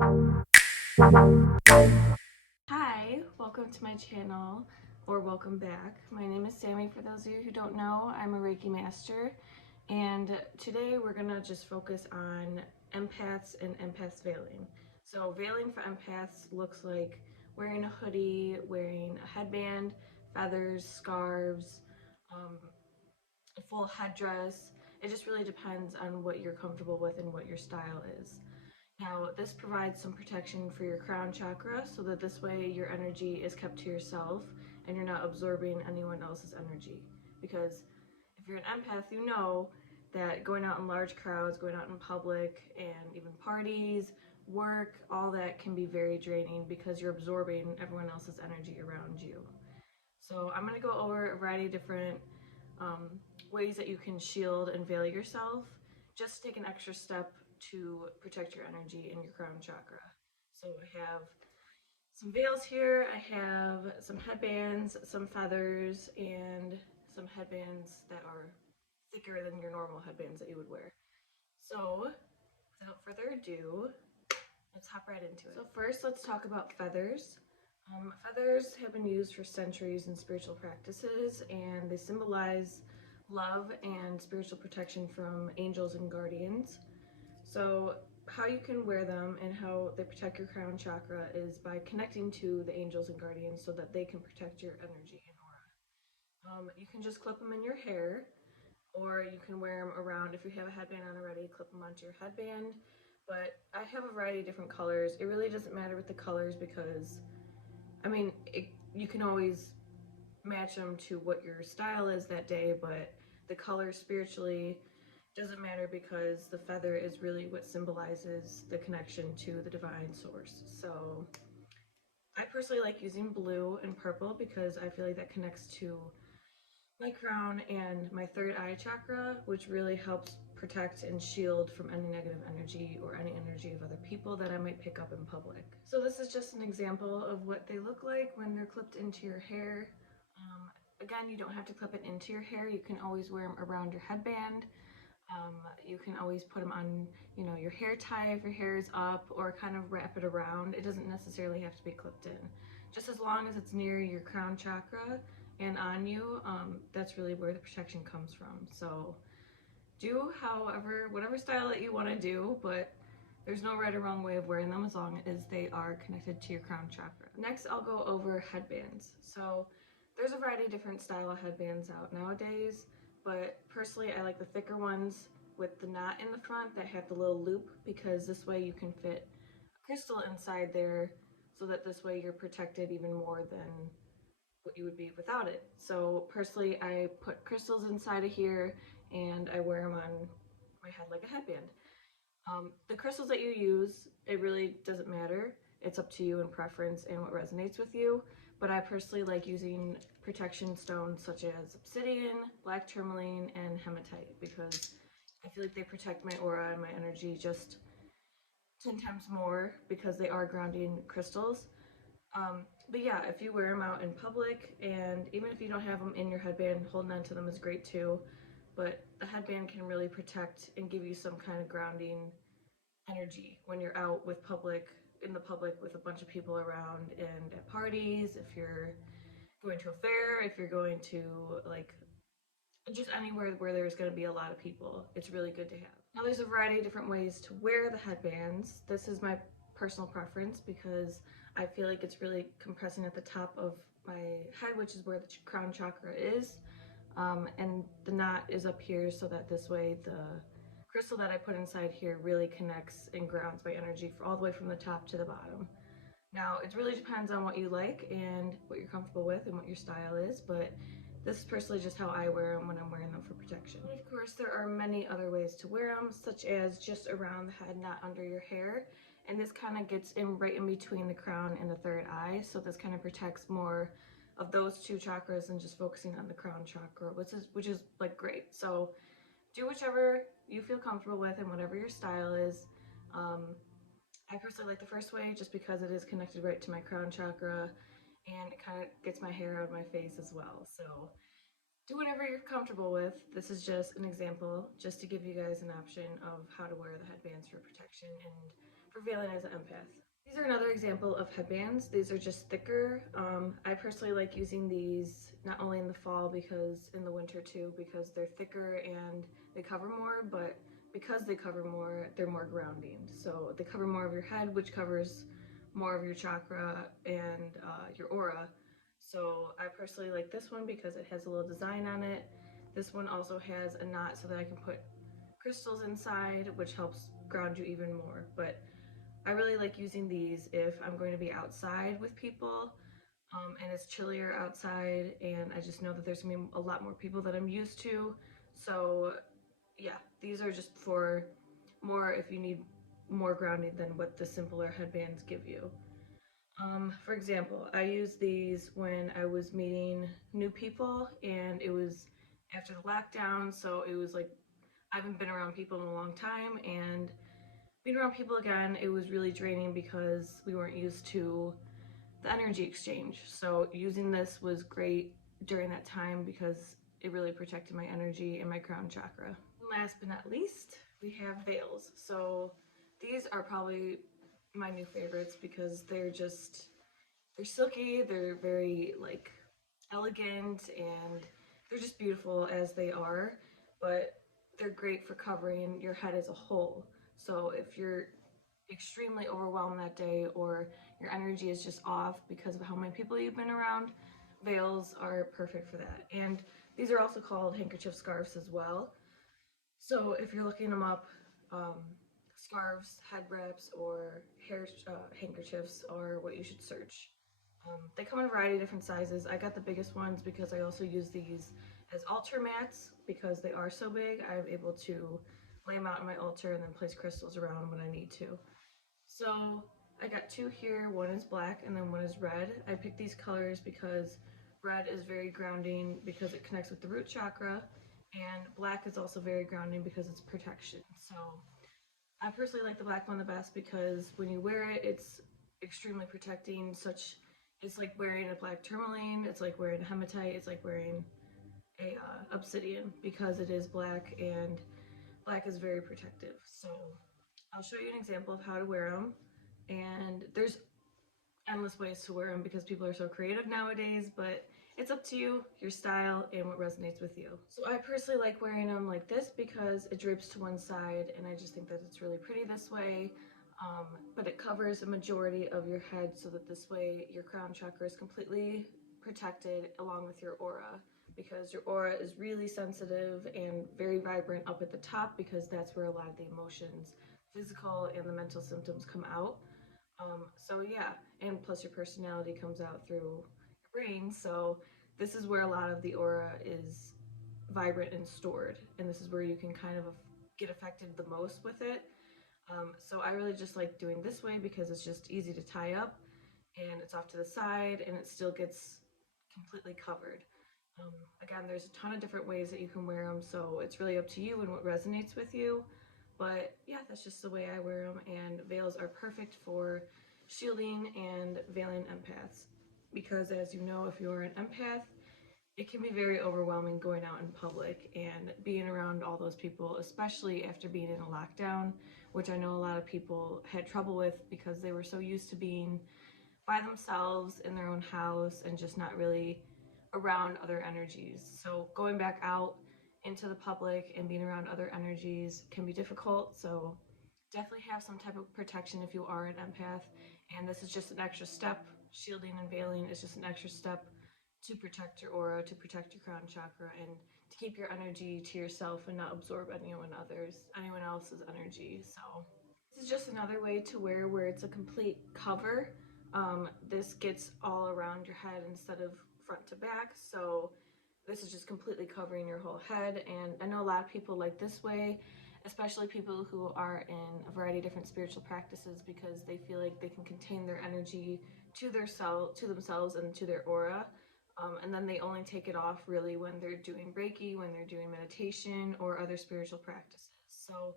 Hi, welcome to my channel, or welcome back. My name is Sammy. For those of you who don't know, I'm a Reiki master, and today we're gonna just focus on empaths and empaths veiling. So veiling for empaths looks like wearing a hoodie, wearing a headband, feathers, scarves, a full headdress. It just really depends on what you're comfortable with and what your style is. Now, this provides some protection for your crown chakra so that this way your energy is kept to yourself and you're not absorbing anyone else's energy. Because if you're an empath, you know that going out in large crowds, going out in public, and even parties, work, all that can be very draining because you're absorbing everyone else's energy around you. So I'm going to go over a variety of different um, ways that you can shield and veil yourself. Just take an extra step to protect your energy in your crown chakra. So I have some veils here, I have some headbands, some feathers, and some headbands that are thicker than your normal headbands that you would wear. So without further ado, let's hop right into it. So first, let's talk about feathers. Feathers have been used for centuries in spiritual practices, and they symbolize love and spiritual protection from angels and guardians. So how you can wear them and how they protect your crown chakra is by connecting to the angels and guardians so that they can protect your energy and aura. You can just clip them in your hair, or you can wear them around. If you have a headband on already, clip them onto your headband. But I have a variety of different colors. It really doesn't matter with the colors because, I mean, you can always match them to what your style is that day, but the color spiritually doesn't matter because the feather is really what symbolizes the connection to the divine source. So I personally like using blue and purple because I feel like that connects to my crown and my third eye chakra, which really helps protect and shield from any negative energy or any energy of other people that I might pick up in public. So this is just an example of what they look like when they're clipped into your hair. Again, you don't have to clip it into your hair. You can always wear them around your headband. You can always put them on, your hair tie if your hair is up, or kind of wrap it around. It doesn't necessarily have to be clipped in. Just as long as it's near your crown chakra and on you, that's really where the protection comes from. So do whatever style that you want to do, but there's no right or wrong way of wearing them as long as they are connected to your crown chakra. Next, I'll go over headbands. So there's a variety of different style of headbands out nowadays, but personally I like the thicker ones with the knot in the front that have the little loop, because this way you can fit a crystal inside there so that this way you're protected even more than what you would be without it. So personally, I put crystals inside of here and I wear them on my head like a headband. The crystals that you use, it really doesn't matter. It's up to you and preference and what resonates with you. But I personally like using protection stones such as obsidian, black tourmaline, and hematite because I feel like they protect my aura and my energy just 10 times more because they are grounding crystals. But yeah, if you wear them out in public, and even if you don't have them in your headband, holding on to them is great too. But the headband can really protect and give you some kind of grounding energy when you're out in the public with a bunch of people around, and at parties, if you're going to a fair, if you're going to like just anywhere where there's going to be a lot of people, it's really good to have. Now there's a variety of different ways to wear the headbands. This is my personal preference because I feel like it's really compressing at the top of my head, which is where the crown chakra is. And the knot is up here so that this way the crystal that I put inside here really connects and grounds my energy all the way from the top to the bottom. Now, it really depends on what you like and what you're comfortable with and what your style is, but this is personally just how I wear them when I'm wearing them for protection. And of course, there are many other ways to wear them, such as just around the head, not under your hair. And this kind of gets in right in between the crown and the third eye, so this kind of protects more of those two chakras than just focusing on the crown chakra, which is like great. So do whichever you feel comfortable with and whatever your style is. I personally like the first way just because it is connected right to my crown chakra and it kind of gets my hair out of my face as well. So do whatever you're comfortable with. This is just an example just to give you guys an option of how to wear the headbands for protection and for veiling as an empath. These are another example of headbands. These are just thicker. I personally like using these not only in the fall, because in the winter too, because they're thicker and they cover more, but because they cover more, they're more grounding. So they cover more of your head, which covers more of your chakra and your aura. So I personally like this one because it has a little design on it. This one also has a knot so that I can put crystals inside, which helps ground you even more. But I really like using these if I'm going to be outside with people, and it's chillier outside, and I just know that there's gonna be a lot more people that I'm used to. So yeah, these are just for more if you need more grounding than what the simpler headbands give you. For example, I used these when I was meeting new people, and it was after the lockdown, so it was like I haven't been around people in a long time, and being around people again, it was really draining because we weren't used to the energy exchange. So using this was great during that time because it really protected my energy and my crown chakra. And last but not least, we have veils. So these are probably my new favorites because they're silky, they're very like elegant, and they're just beautiful as they are, but they're great for covering your head as a whole. So if you're extremely overwhelmed that day, or your energy is just off because of how many people you've been around, veils are perfect for that. And these are also called handkerchief scarves as well. So if you're looking them up, um, scarves, head wraps, or hair handkerchiefs are what you should search. They come in a variety of different sizes. I got the biggest ones because I also use these as altar mats because they are so big. I'm able to lay them out on my altar and then place crystals around when I need to. So I got two here. One is black and then one is red. I picked these colors because red is very grounding because it connects with the root chakra, and black is also very grounding because it's protection. So I personally like the black one the best because when you wear it, it's extremely protecting. It's like wearing a black tourmaline, it's like wearing a hematite, it's like wearing a obsidian because it is black, and black is very protective. So I'll show you an example of how to wear them, and there's endless ways to wear them because people are so creative nowadays, but it's up to you, your style, and what resonates with you. So I personally like wearing them like this because it drapes to one side, and I just think that it's really pretty this way. But it covers a majority of your head so that this way your crown chakra is completely protected along with your aura, because your aura is really sensitive and very vibrant up at the top because that's where a lot of the emotions, physical and the mental symptoms, come out. So yeah, and plus your personality comes out through your brain. So this is where a lot of the aura is vibrant and stored, and this is where you can kind of get affected the most with it. So I really just like doing this way because it's just easy to tie up, and it's off to the side, and it still gets completely covered. Again, there's a ton of different ways that you can wear them, so it's really up to you and what resonates with you. But yeah, that's just the way I wear them, and veils are perfect for shielding and veiling empaths. Because as you know, if you're an empath, it can be very overwhelming going out in public and being around all those people, especially after being in a lockdown, which I know a lot of people had trouble with because they were so used to being by themselves in their own house and just not really around other energies. So going back out into the public and being around other energies can be difficult. So definitely have some type of protection if you are an empath. And this is just an extra step. Shielding and veiling is just an extra step to protect your aura, to protect your crown chakra, and to keep your energy to yourself and not absorb anyone else's energy. So this is just another way to wear where it's a complete cover. This gets all around your head instead of front to back. So this is just completely covering your whole head. And I know a lot of people like this way, especially people who are in a variety of different spiritual practices, because they feel like they can contain their energy to themselves and to their aura. And then they only take it off really when they're doing Reiki, when they're doing meditation or other spiritual practices. So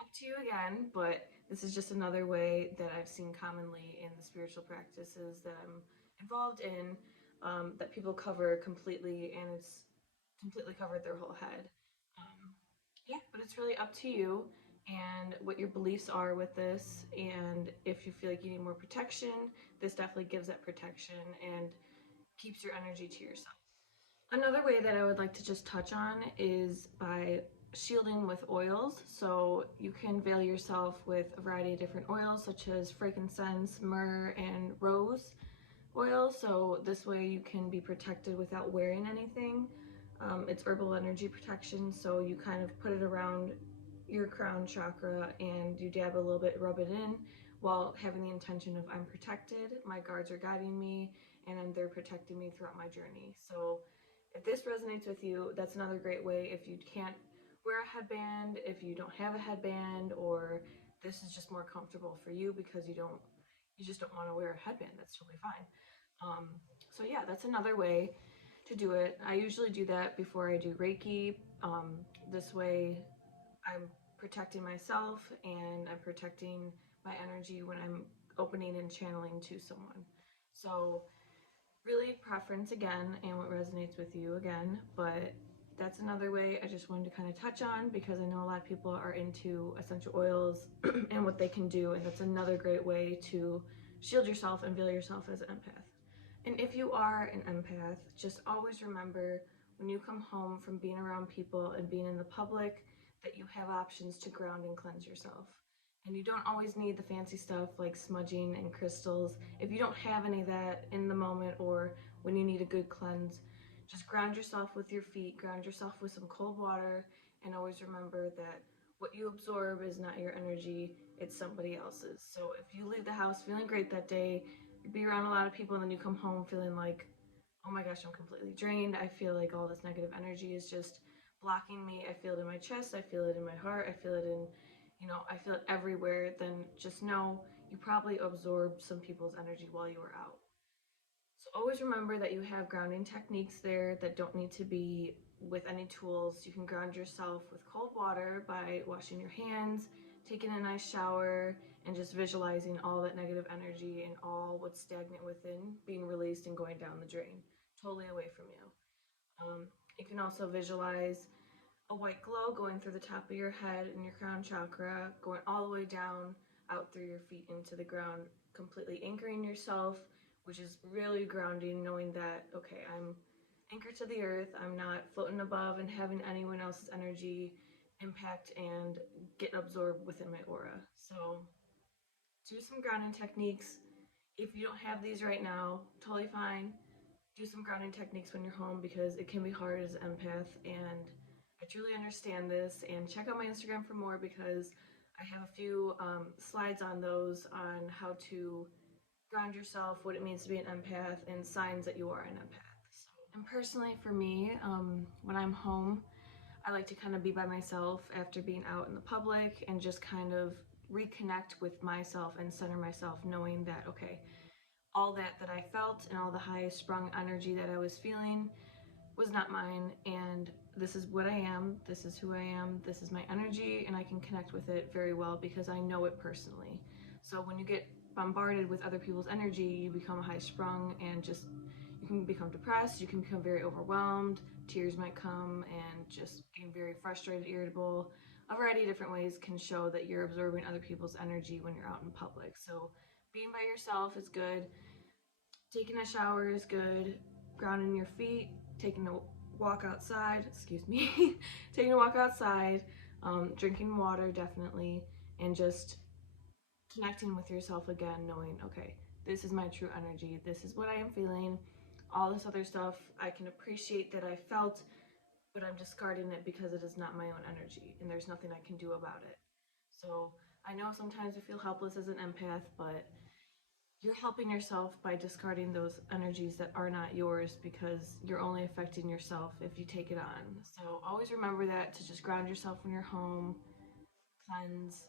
up to you again, but this is just another way that I've seen commonly in the spiritual practices that I'm involved in, that people cover completely, and it's completely covered their whole head. Yeah, but it's really up to you, and what your beliefs are with this. And if you feel like you need more protection, this definitely gives that protection and keeps your energy to yourself. Another way that I would like to just touch on is by shielding with oils. So you can veil yourself with a variety of different oils, such as frankincense, myrrh, and rose oil. So this way you can be protected without wearing anything. It's herbal energy protection, so you kind of put it around your crown chakra and you dab a little bit, rub it in, while having the intention of I'm protected, my guards are guiding me, and they're protecting me throughout my journey. So if this resonates with you, that's another great way. If you can't wear a headband, if you don't have a headband, or this is just more comfortable for you because you just don't want to wear a headband, that's totally fine. So yeah, that's another way to do it. I usually do that before I do Reiki. This way I'm protecting myself and I'm protecting my energy when I'm opening and channeling to someone. So really preference again and what resonates with you again, but that's another way I just wanted to kind of touch on because I know a lot of people are into essential oils and what they can do, and that's another great way to shield yourself and veil yourself as an empath. And if you are an empath, just always remember when you come home from being around people and being in the public that you have options to ground and cleanse yourself. And you don't always need the fancy stuff like smudging and crystals. If you don't have any of that in the moment or when you need a good cleanse, just ground yourself with your feet, ground yourself with some cold water, and always remember that what you absorb is not your energy, it's somebody else's. So if you leave the house feeling great that day, you be around a lot of people and then you come home feeling like, oh my gosh, I'm completely drained. I feel like all this negative energy is just blocking me. I feel it in my chest. I feel it in my heart. I feel it in, I feel it everywhere. Then just know you probably absorbed some people's energy while you were out. So always remember that you have grounding techniques there that don't need to be with any tools. You can ground yourself with cold water by washing your hands, taking a nice shower, and just visualizing all that negative energy and all what's stagnant within being released and going down the drain, totally away from you. You can also visualize a white glow going through the top of your head and your crown chakra, going all the way down, out through your feet into the ground, completely anchoring yourself, which is really grounding, knowing that, okay, I'm anchored to the earth, I'm not floating above and having anyone else's energy impact and get absorbed within my aura. So do some grounding techniques. If you don't have these right now, totally fine. Do some grounding techniques when you're home because it can be hard as an empath, and I truly understand this. And check out my Instagram for more because I have a few slides on those on how to ground yourself, what it means to be an empath, and signs that you are an empath. So, and personally for me, when I'm home, I like to kind of be by myself after being out in the public and just kind of reconnect with myself and center myself, knowing that, okay, all that I felt and all the high sprung energy that I was feeling was not mine, and this is what I am, this is who I am, this is my energy, and I can connect with it very well because I know it personally. So when you get bombarded with other people's energy, you become high sprung and just you can become depressed, you can become very overwhelmed, tears might come, and just being very frustrated, irritable. A variety of different ways can show that you're absorbing other people's energy when you're out in public. So being by yourself is good. Taking a shower is good. Grounding your feet, taking a walk outside, taking a walk outside, drinking water definitely, and just connecting with yourself again, knowing, okay, this is my true energy, this is what I am feeling. All this other stuff, I can appreciate that I felt, but I'm discarding it because it is not my own energy, and there's nothing I can do about it. So I know sometimes I feel helpless as an empath, but you're helping yourself by discarding those energies that are not yours because you're only affecting yourself if you take it on. So always remember that, to just ground yourself when you're home, cleanse,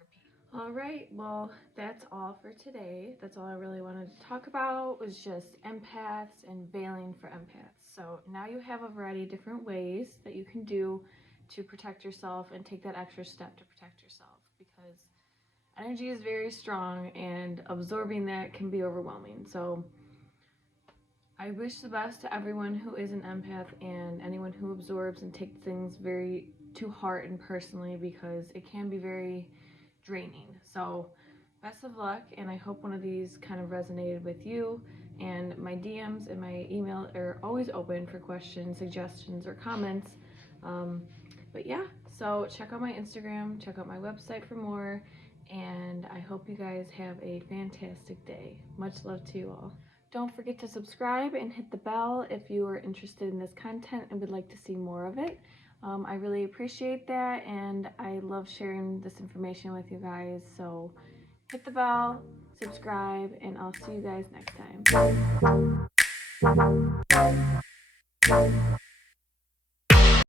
repeat. All right, well, that's all for today. That's all I really wanted to talk about was just empaths and veiling for empaths. So now you have a variety of different ways that you can do to protect yourself and take that extra step to protect yourself, because energy is very strong and absorbing that can be overwhelming. So I wish the best to everyone who is an empath and anyone who absorbs and takes things very to heart and personally, because it can be very draining. So best of luck, and I hope one of these kind of resonated with you. And my DMs and my email are always open for questions, suggestions, or comments. But yeah, so check out my Instagram, check out my website for more, and I hope you guys have a fantastic day. Much love to you all. Don't forget to subscribe and hit the bell if you are interested in this content and would like to see more of it. I really appreciate that, and I love sharing this information with you guys. So hit the bell, subscribe, and I'll see you guys next time.